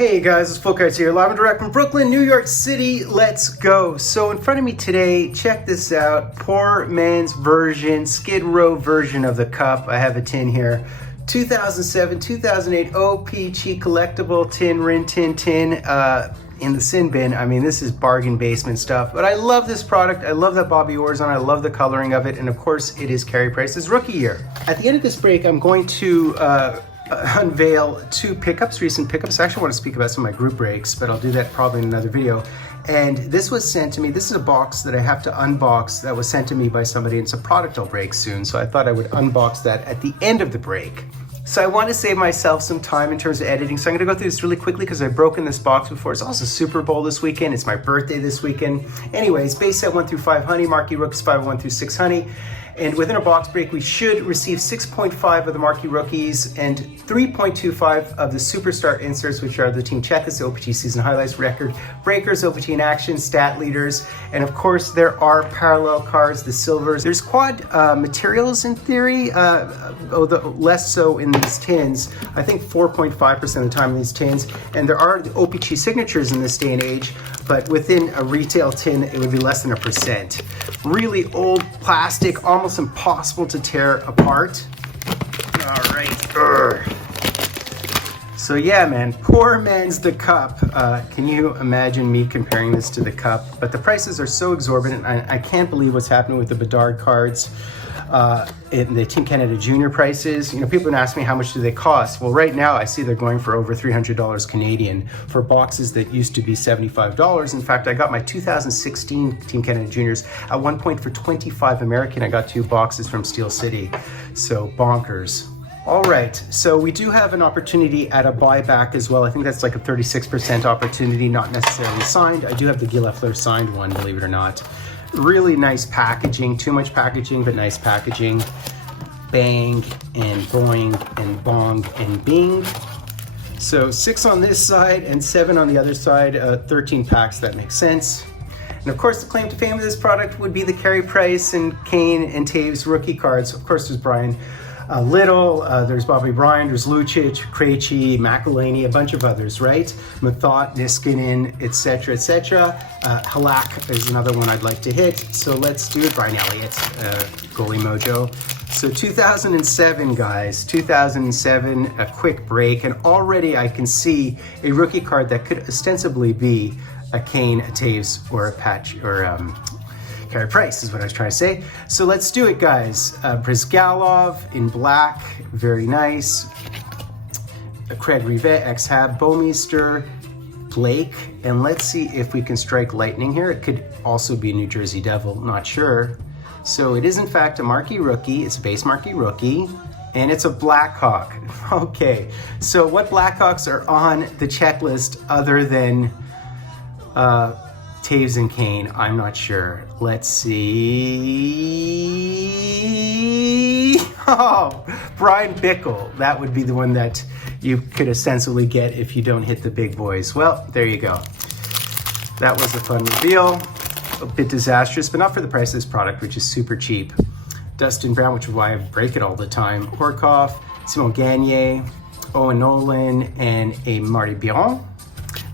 Hey guys, it's Fultoncards here, live and direct from Brooklyn, New York City. Let's go. So in front of me today, check this out. Poor man's version, Skid Row version of the cup. I have a tin here. 2007, 2008 O-Pee-Chee collectible tin, Rin Tin tin in the sin bin. I mean, this is bargain basement stuff, but I love this product. I love that Bobby Orr's on. I love the coloring of it, and of course, it is Carey Price's rookie year. At the end of this break, I'm going to unveil two pickups, recent pickups. I actually want to speak about some of my group breaks, but I'll do that probably in another video. And this was sent to me. This is a box that I have to unbox that was sent to me by somebody. It's a product I'll break soon, so I thought I would unbox that at the end of the break. So I want to save myself some time in terms of editing, so I'm going to go through this really quickly because I've broken this box before. It's also Super Bowl this weekend. It's my birthday this weekend. Anyways, base set 1 through 5 honey, marquee rookies 501 through 6 honey. And within a box break, we should receive 6.5 of the marquee rookies and 3.25 of the superstar inserts, which are the team checklists, the O-Pee-Chee season highlights, record breakers, O-Pee-Chee in action, stat leaders, and of course there are parallel cards, the silvers. There's quad materials in theory, although less so in these tins. I think 4.5% of the time in these tins. And there are the O-Pee-Chee signatures in this day and age, but within a retail tin, it would be less than 1%. Really old plastic, almost impossible to tear apart. All right. So yeah, man, poor man's the cup. Can you imagine me comparing this to the cup? But the prices are so exorbitant. I can't believe what's happening with the Bedard cards. In the Team Canada Junior prices. You know, people have asked me how much do they cost. Well, right now I see they're going for over $300 Canadian for boxes that used to be $75. In fact, I got my 2016 Team Canada Juniors at one point for $25 American. I got 2 boxes from Steel City. So bonkers. All right, so we do have an opportunity at a buyback as well. I think that's like a 36% opportunity, not necessarily signed. I do have the Guy Lafleur signed one, believe it or not. Really nice packaging, too much packaging, but nice packaging. Bang and boing and bong and bing. So 6 on this side and 7 on the other side, 13 packs, that makes sense. And of course, the claim to fame of this product would be the Carey Price and Kane and Taves rookie cards. Of course, there's Brian Little, there's Bobby Bryant, there's Lucic, Krejci, McElhaney, a bunch of others, right? Mathot, Niskanen, etc., etc. Halak is another one I'd like to hit. So let's do it. Brian Elliott, goalie mojo. So 2007, guys, 2007, a quick break, and already I can see a rookie card that could ostensibly be a Kane, a Taves, or a Patch, or Carey Price is what I was trying to say. So let's do it, guys. Brizgalov in black, very nice. Craig Rivet, ex-Hab, Bouwmeester, Blake, and let's see if we can strike lightning here. It could also be a New Jersey Devil, not sure. So it is in fact a marquee rookie. It's a base marquee rookie, and it's a Blackhawk. Okay, so what Blackhawks are on the checklist other than Taves and Kane? I'm not sure. Let's see. Oh, Brian Bickle. That would be the one that you could ostensibly get if you don't hit the big boys. Well, there you go. That was a fun reveal. A bit disastrous, but not for the price of this product, which is super cheap. Dustin Brown, which is why I break it all the time. Horkoff, Simon Gagné, Owen Nolan, and a Marty Biron.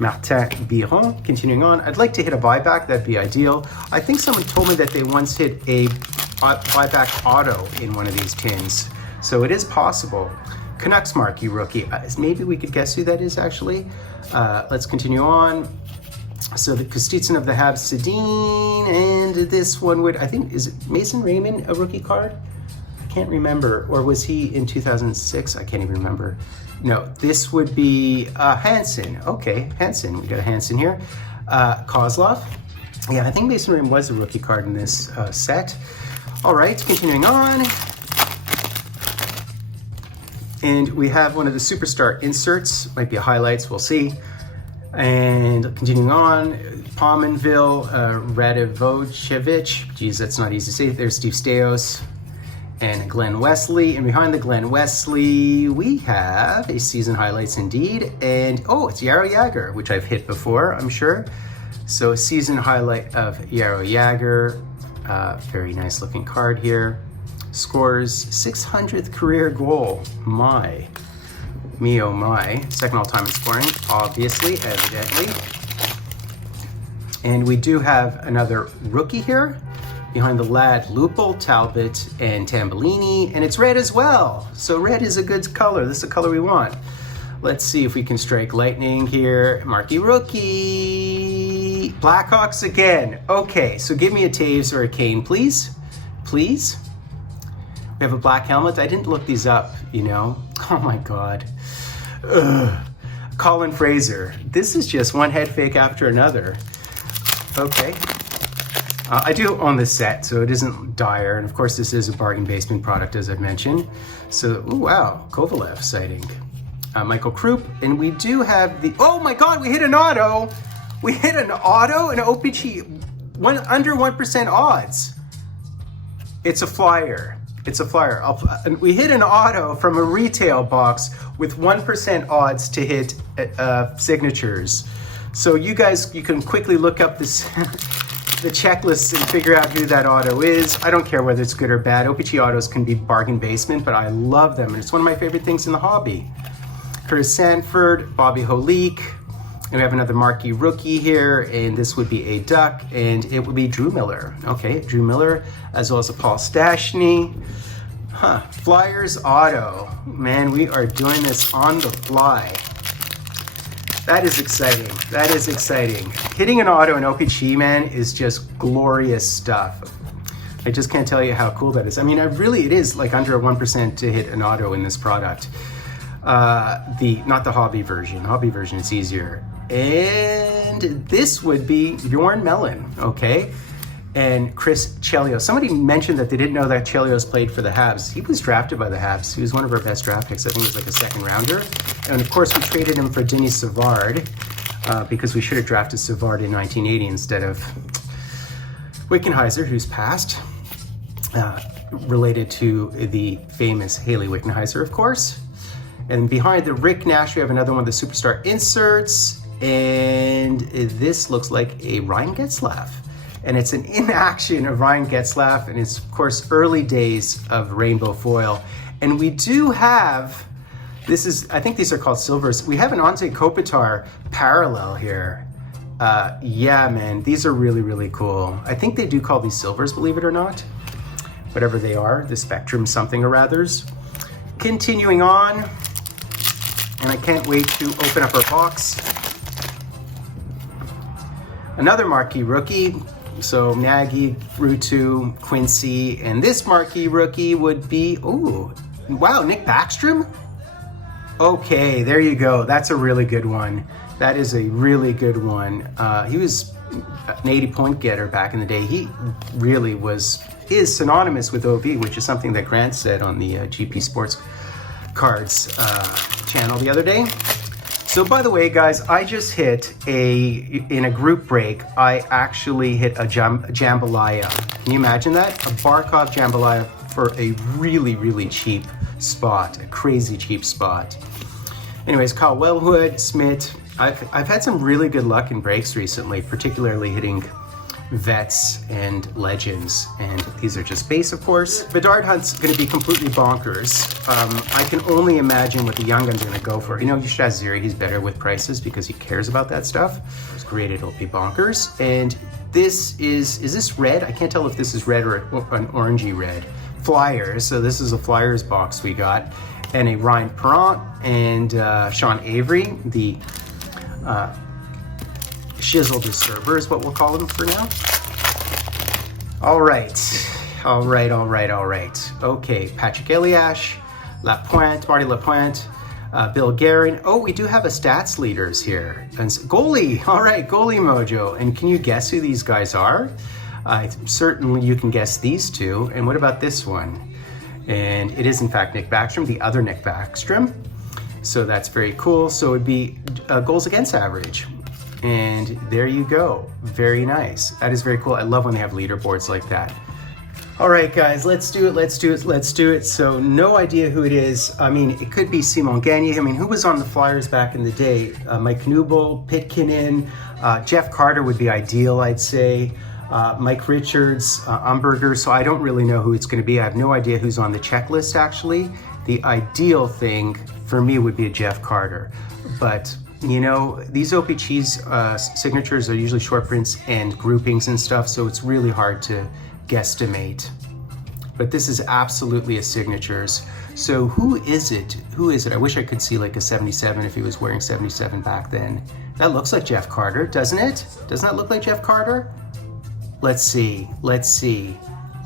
Martin Biron. Continuing on, I'd like to hit a buyback. That'd be ideal. I think someone told me that they once hit a buyback auto in one of these tins, so it is possible. Canucks marquee rookie. Maybe we could guess who that is actually. Let's continue on. So the Kostitsyn of the Habs, Sedin, and this one would, I think, is it Mason Raymond a rookie card? I can't remember, or was he in 2006? I can't even remember. No, this would be Hansen. Okay, Hansen. We got a Hansen here. Kozlov. Yeah, I think Mason Raymond was a rookie card in this set. All right, continuing on. And we have one of the superstar inserts. Might be a highlights, we'll see. And continuing on, Pominville, Radivojevic. Geez, that's not easy to say. There's Steve Stais. And Glenn Wesley, and behind the Glenn Wesley, we have a season highlights indeed, and oh, it's Jaromir Jagr, which I've hit before, I'm sure. So a season highlight of Jaromir Jagr, very nice looking card here. Scores 600th career goal, my. Me oh my. Second all-time in scoring, obviously, evidently. And we do have another rookie here. Behind the lad, Lupul, Talbot, and Tambellini, and it's red as well. So red is a good color. This is the color we want. Let's see if we can strike lightning here. Marquee rookie. Blackhawks again. Okay, so give me a Taves or a Kane, please. Please. We have a black helmet. I didn't look these up, you know. Oh my God. Ugh. Colin Fraser. This is just one head fake after another. Okay. I do own this set, so it isn't dire. And of course, this is a bargain basement product, as I've mentioned. So, ooh, wow, Kovalev sighting. Michael Krupp, and we do have the, oh my God, we hit an auto. We hit an auto, an O-Pee-Chee, under 1% odds. It's a flyer. It's a flyer. We hit an auto from a retail box with 1% odds to hit signatures. So you guys, you can quickly look up this the checklists and figure out who that auto is. I don't care whether it's good or bad. O-Pee-Chee autos can be bargain basement, but I love them, and it's one of my favorite things in the hobby. Curtis Sanford, Bobby Holik, and we have another marquee rookie here, and this would be a Duck, and it would be Drew Miller. Okay, Drew Miller, as well as a Paul Stastny. Huh, Flyers auto. Man, we are doing this on the fly. That is exciting. That is exciting. Hitting an auto in O-Pee-Chee, man, is just glorious stuff. I just can't tell you how cool that is. I mean, it is like under a 1% to hit an auto in this product. Not the hobby version. Hobby version is easier. And this would be Bjorn Mellon, okay? And Chris Chelios. Somebody mentioned that they didn't know that Chelios played for the Habs. He was drafted by the Habs. He was one of our best draft picks. I think he was like a second rounder. And of course, we traded him for Denis Savard because we should have drafted Savard in 1980 instead of Wickenheiser, who's passed, related to the famous Haley Wickenheiser, of course. And behind the Rick Nash, we have another one of the Superstar inserts. And this looks like a Ryan Getzlaf. And it's an inaction of Ryan Getzlaf, and it's, of course, early days of Rainbow Foil. And we do have, I think these are called silvers. We have an Ante Kopitar parallel here. Yeah, man, these are really, really cool. I think they do call these silvers, believe it or not. Whatever they are, the Spectrum something or others. Continuing on, and I can't wait to open up our box. Another marquee rookie. So Nagy, Rutu, Quincy, and this marquee rookie would be, ooh, wow, Nick Backstrom? Okay, there you go. That's a really good one. That is a really good one. He was an 80-point getter back in the day. He really is synonymous with OV, which is something that Grant said on the GP Sports Cards channel the other day. So by the way, guys, I just hit in a group break, I actually hit a jambalaya. Can you imagine that? A Barkov jambalaya for a really, really cheap spot, a crazy cheap spot. Anyways, Kyle Wellwood, Smith. I've had some really good luck in breaks recently, particularly hitting vets and legends, and these are just base, of course. Bedard Hunt's going to be completely bonkers. I can only imagine what the young gun's going to go for. You know, you should ask Ziri, he's better with prices because he cares about that stuff. It's great, it'll be bonkers. And this is this red? I can't tell if this is red or an orangey red. Flyers, so this is a Flyers box we got. And a Ryan Perrant and Sean Avery, the Shizzle Disturber is what we'll call them for now. All right. Okay, Patrick Eliash, Lapointe, Marty Lapointe, Bill Guerin. Oh, we do have a stats leaders here. And goalie, all right, goalie mojo. And can you guess who these guys are? Certainly you can guess these two. And what about this one? And it is in fact Nick Backstrom, the other Nick Backstrom. So that's very cool. So it'd be goals against average. And there you go. Very nice. That is very cool. I love when they have leaderboards like that. All right, guys, let's do it. So no idea who it is. I mean, it could be Simon Gagne. I mean, who was on the Flyers back in the day? Mike Knubel, Pitkinen, Jeff Carter would be ideal, I'd say. Mike Richards, Umberger. So I don't really know who it's going to be. I have no idea who's on the checklist, actually. The ideal thing for me would be a Jeff Carter, but you know, these O-Pee-Chee's signatures are usually short prints and groupings and stuff, so it's really hard to guesstimate. But this is absolutely a signatures. So who is it? Who is it? I wish I could see like a 77 if he was wearing 77 back then. That looks like Jeff Carter, doesn't it? Doesn't that look like Jeff Carter? Let's see, let's see.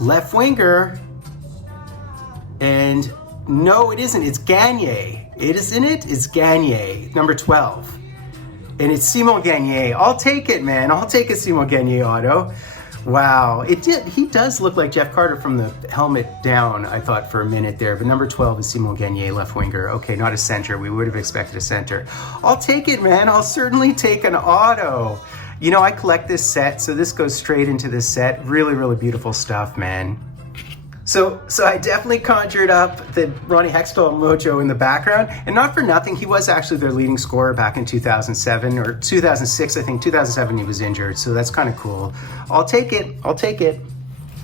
Left winger. And no, it isn't, it's Gagne. It isn't it? It's Gagne, number 12. And it's Simon Gagne. I'll take it, man. I'll take a Simon Gagne auto. Wow, he does look like Jeff Carter from the helmet down, I thought for a minute there, but number 12 is Simon Gagne, left winger. Okay, not a center, we would have expected a center. I'll take it, man, I'll certainly take an auto. You know, I collect this set, so this goes straight into this set. Really, really beautiful stuff, man. So I definitely conjured up the Ronnie Hextall mojo in the background, and not for nothing, he was actually their leading scorer back in 2007 or 2006, I think. 2007 he was injured, so that's kind of cool. I'll take it, I'll take it.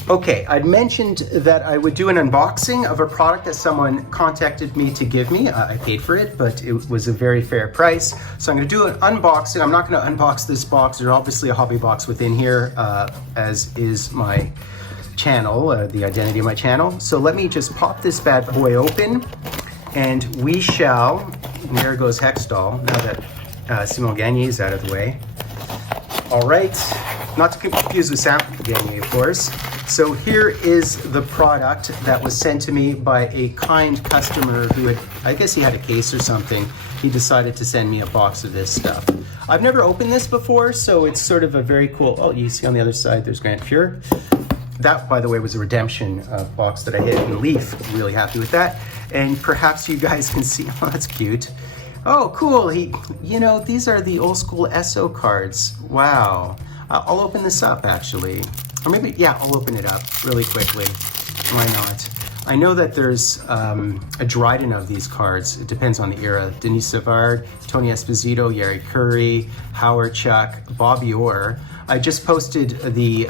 Okay, I'd mentioned that I would do an unboxing of a product that someone contacted me to give me. I paid for it, but it was a very fair price. So I'm gonna do an unboxing. I'm not gonna unbox this box. There's obviously a hobby box within here, as is my channel, the identity of my channel. So let me just pop this bad boy open, and we shall, and there goes Hextall, now that Simon Gagne is out of the way. All right, not to confuse with Sam Gagne, of course. So here is the product that was sent to me by a kind customer who had, I guess he had a case or something. He decided to send me a box of this stuff. I've never opened this before, so it's sort of a very cool, oh, you see on the other side, there's Grant Pure. That, by the way, was a redemption box that I hit in Leaf. Really happy with that. And perhaps you guys can see, oh, that's cute. Oh, cool. You know, these are the old school SO cards. Wow. I'll open this up, actually. Or maybe, yeah, I'll open it up really quickly. Why not? I know that there's a Dryden of these cards. It depends on the era. Denis Savard, Tony Esposito, Yari Curry, Howard Chuck, Bobby Orr. I just posted the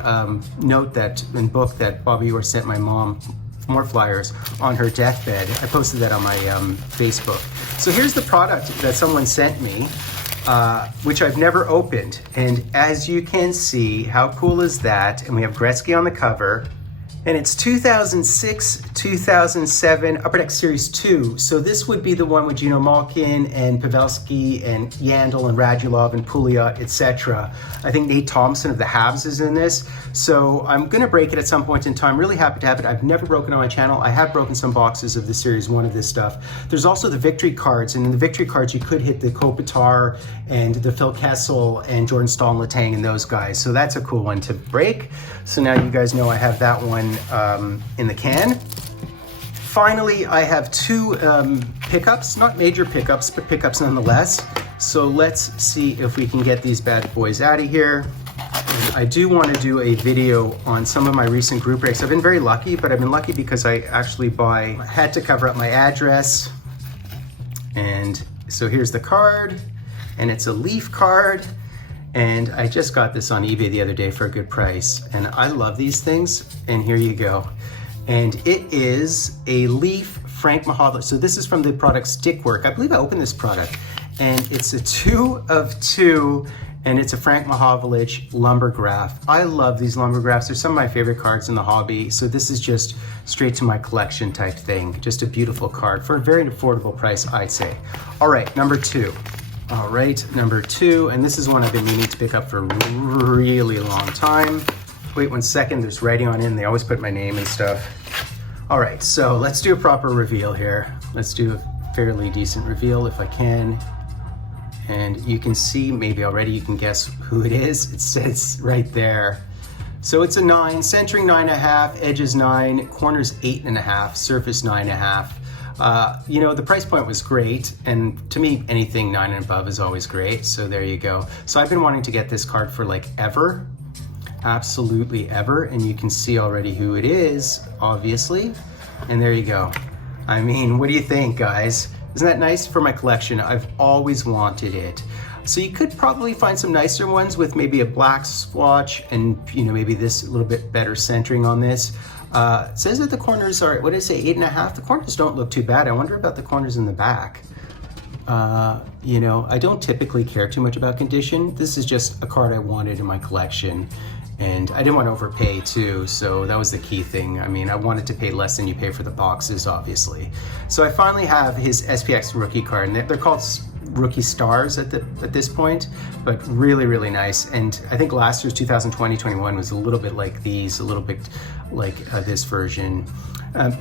note and book that Bobby Orr sent my mom, more flyers, on her deathbed. I posted that on my Facebook. So here's the product that someone sent me, which I've never opened. And as you can see, how cool is that? And we have Gretzky on the cover. And it's 2006, 2007 Upper Deck Series 2. So this would be the one with Gino Malkin and Pavelski and Yandel and Radulov and Pouliot, etc. I think Nate Thompson of the Habs is in this. So I'm gonna break it at some point in time. Really happy to have it. I've never broken on my channel. I have broken some boxes of the Series 1 of this stuff. There's also the Victory cards, and in the Victory cards you could hit the Kopitar and the Phil Kessel and Jordan Stahl Letang and those guys. So that's a cool one to break. So now you guys know I have that one in the can. Finally, I have two pickups, not major pickups, but pickups nonetheless. So let's see if we can get these bad boys out of here. And I do want to do a video on some of my recent group breaks. I've been very lucky, but I've been lucky because I actually had to cover up my address. And so here's the card, and it's a Leaf card. And I just got this on eBay the other day for a good price. And I love these things, and here you go. And it is a Leaf Frank Mahovlich. So this is from the product Stickwork. I believe I opened this product. And it's a 2 of 2, and it's a Frank Mahovlich Lumbergraph. I love these Lumbergraphs. They're some of my favorite cards in the hobby. So this is just straight to my collection type thing. Just a beautiful card for a very affordable price, I'd say. All right, number 2. All right, number 2, and this is one I've been meaning to pick up for a really long time. Wait 1 second, there's writing on it, and they always put my name and stuff. All right, so let's do a proper reveal here. Let's do a fairly decent reveal if I can. And you can see, maybe already you can guess who it is. It says right there. So it's a 9, centering 9.5, edges 9, corners 8.5, surface 9.5. You know, the price point was great, and to me, anything 9 and above is always great, so there you go. So I've been wanting to get this card for like ever, absolutely ever, and you can see already who it is, obviously, and there you go. I mean, what do you think, guys? Isn't that nice for my collection? I've always wanted it. So you could probably find some nicer ones with maybe a black swatch and, you know, maybe this a little bit better centering on this. It says that the corners are, what did I say, 8.5? The corners don't look too bad. I wonder about the corners in the back. You know, I don't typically care too much about condition. This is just a card I wanted in my collection, and I didn't want to overpay too, so that was the key thing. I mean, I wanted to pay less than you pay for the boxes, obviously. So I finally have his SPX rookie card, and they're called rookie stars at this point, but really, really nice. And I think last year's 2020-21 was a little bit like these, a little bit like this version.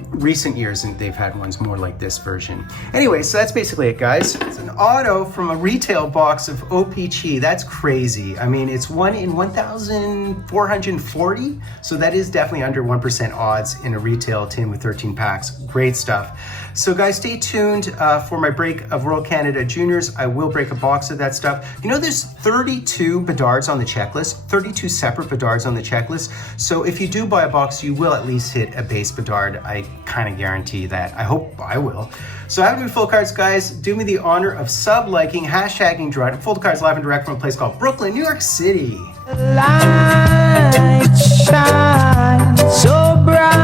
Recent years, and they've had ones more like this version. Anyway, so that's basically it, guys. It's an auto from a retail box of O-Pee-Chee. That's crazy. I mean, it's 1 in 1,440, so that is definitely under 1% odds in a retail tin with 13 packs. Great stuff. So guys, stay tuned for my break of World Canada Juniors. I will break a box of that stuff. You know, there's 32 Bedards on the checklist, 32 separate Bedards on the checklist. So if you do buy a box, you will at least hit a base Bedard. I kind of guarantee that. I hope I will. So I have to do full cards, guys. Do me the honor of sub-liking, hashtagging direct. Fultoncards live and direct from a place called Brooklyn, New York City. Light shine so bright.